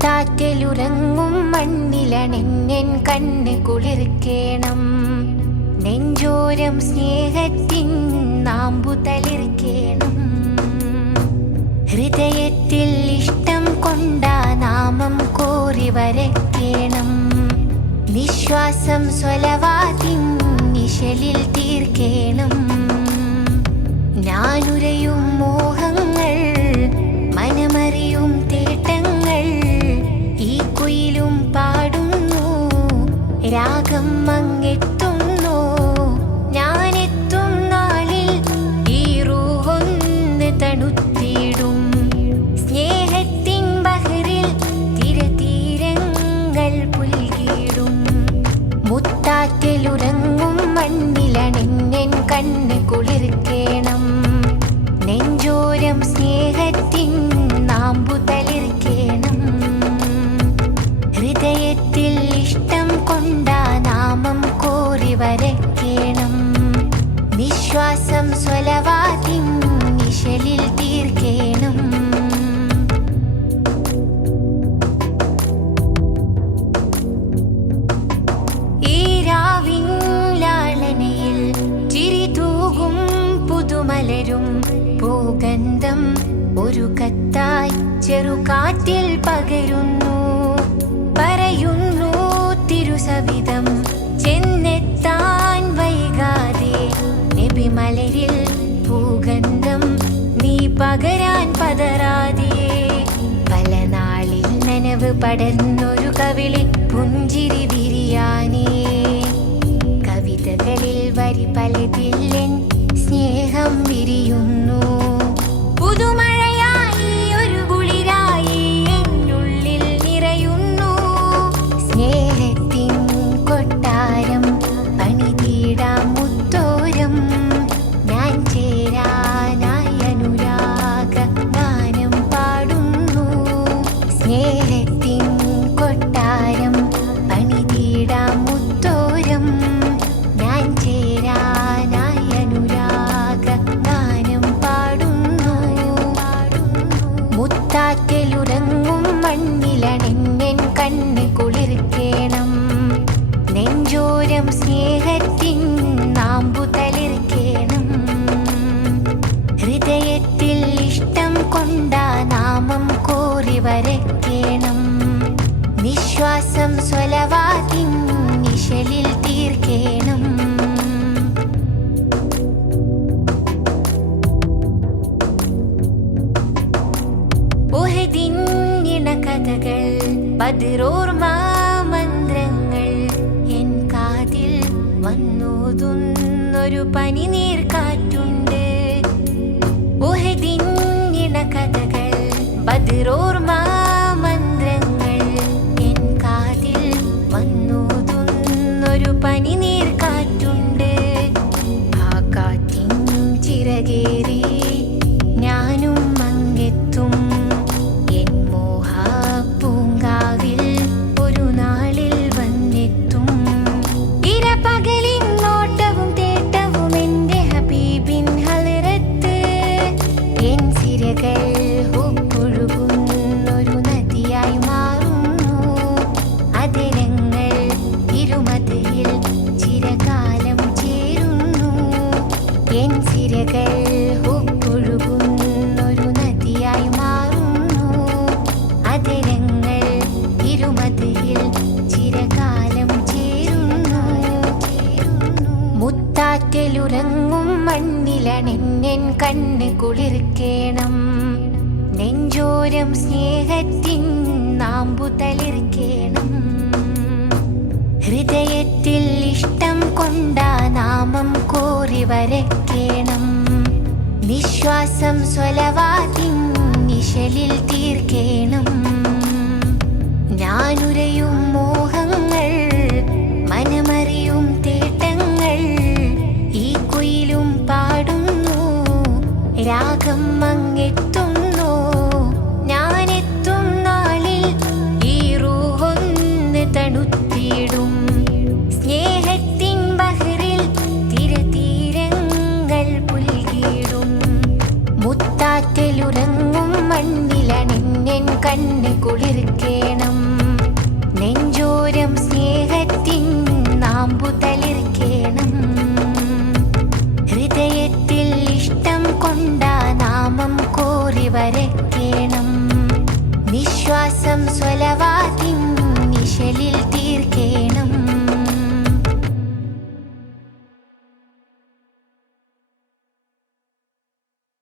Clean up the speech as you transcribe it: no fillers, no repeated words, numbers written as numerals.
മുത്താറ്റലുറങ്ങും മണ്ണിലണെന്നെൻ കണ്ണ് കുളിർക്കേണം. നെഞ്ചോരം സ്നേഹത്തിൻ നാമ്പു തളിർക്കേണം. ഹൃദയത്തിൽ ഇഷ്ടം കൊണ്ട നാമം കോറി വരയ്ക്കേണം. നിശ്വാസം സ്വലവാതിൻ നിശലിൽ തീർക്കേണം. ഞാനുരയും മോഹങ്ങൾ മനമറിയും തേട്ടങ്ങൾ ഈ കുയിലും പാടുന്നു. രാഗം അങ്ങെത്തുന്നു. ഞാനെത്തും നാളിൽ ഈ റൂഹൊന്ന് തണുത്തിടും. സ്നേഹത്തിൻ ബഹറിൽ തിരതീരങ്ങൾ പുൽകിടും. മുത്താറ്റലുറങ്ങും മണ്ണിലണെന്നെൻ കണ്ണ് കുളിർക്കേണം. നെഞ്ചോരം സ്നേഹത്തിൻ നാമ്പു തളിർക്കേണം. ഹൃദയത്തിൽ ഇഷ്ടം കൊണ്ട നാമം കോറി വരയ്ക്കേണം. നിശ്വാസം സ്വലവാതിൻ നിശലിൽ തീർക്കേണം. ഈ രാവിൻ ലാളനയിൽ ചിരി തൂകും പുതുമലരും പൂഗന്ധം ഒരു കത്തായി ചെറുകാറ്റിൽ പകരുന്നു. പറയുന്നു തിരുസവിധം ചെന്നെത്താൻ വൈകാതെ. നബിമലരിൽ പൂഗന്ധം നീ പകരാൻ പതറാതെ. പല നാളിൽ നനവ് പടർന്നൊരു കവിളിൽ പുഞ്ചിരി വിരിയാനേ. കവിതകളിൽ വരി പലതില്ലെൻ സ്നേഹം വിരിയുന്നു. പുതുമഴയായി ഒരു കുളിരായി എന്നുള്ളിൽ നിറയുന്നു. സ്നേഹത്തിൻ കൊട്ടാരം പണിതീടാം മുത്തോരം. ഞാൻ ചേരാനായി അനുരാഗ ഗാനം പാടുന്നു. സ്നേഹത്തിൻ കൊട്ടാരം പണിതീടാം മുത്തോരം. ഞാൻ ചേരാനായി അനുരാഗ ഗാനം പാടുന്നു. മുത്താറ്റലുറങ്ങും മണ്ണിലണെന്നെൻ കണ്ണ് കുളിർക്കേണം. നെഞ്ചോരം സ്നേഹത്തിൻ നാമ്പു തളിർക്കേണം. ഹൃദയത്തിൽ ഇഷ്ടം കൊണ്ട നാമം കോറി വരയ്ക്കേണം. നിശ്വാസം സ്വലവാതിൻ നിശലിൽ തീർക്കേണം. ഉഹദിൻ ഇണകഥകൾ ബദ്രോർമ മന്ത്രങ്ങൾ എൻ കാതിൽ വന്നോതുന്നൊരു പനിനീർ കാറ്റുണ്ട്. ഉഹദിൻ ഇണകഥകൾ ബദ്രോർമ മന്ത്രങ്ങൾ എൻ കാതിൽ വന്നോതുന്നൊരു പനിനീർ കാറ്റുണ്ട്. ആ കാറ്റിൻ ചിറകേറി ഞാനും അങ്ങെത്തും. എൻ മോഹ പൂങ്കാവിൽ ഒരു നാളിൽ വന്നെത്തും. ഇരപകലിൻ നോട്ടവും തേട്ടവും എൻ്റെ ഹബീബിൻ ഹലറത്ത്. എൻ സിരകൾ ഉപ്പൊഴുകുന്നൊരു നദിയായി മാറുന്നു. അതിരങ്ങൾ ഇരുമതയിൽ ചിരകാലം ചേരുന്നു. എൻ സിരകൾ ഉപ്പൊഴുകുന്നൊരു നദിയായി മാറുന്നു. അതിരങ്ങൾ ഇരുമതയിൽ ചിരകാലം ചേരുന്നു. മുത്താറ്റലുറങ്ങും മണ്ണിലണെന്നെൻ കണ്ണ് കുളിർക്കേണം. നെഞ്ചോരം സ്നേഹത്തിൻ നാമ്പു തളിർക്കേണം. ഹൃദയത്തിൽ ഇഷ്ടം കൊണ്ട നാമം കോറി വരയ്ക്കേണം. നിശ്വാസം സ്വലവാതിൻ നിശലിൽ തീർക്കേണം. ഞാനുരയും മോഹങ്ങൾ മനമറിയും തേട്ടങ്ങൾ ഈ കുയിലും പാടുന്നു. രാഗം അങ്ങെത്തുന്നു. ഞാനെത്തും നാളിൽ ഈ റൂഹൊന്ന് തണുത്തിടും. സ്നേഹത്തിൻ ബഹറിൽ തിരതീരങ്ങൾ പുൽകിടും. മുത്താറ്റലുറങ്ങും മണ്ണിലണിഞ്ഞെൻ കണ്ണ് കുളിർക്കേണം. തളിർ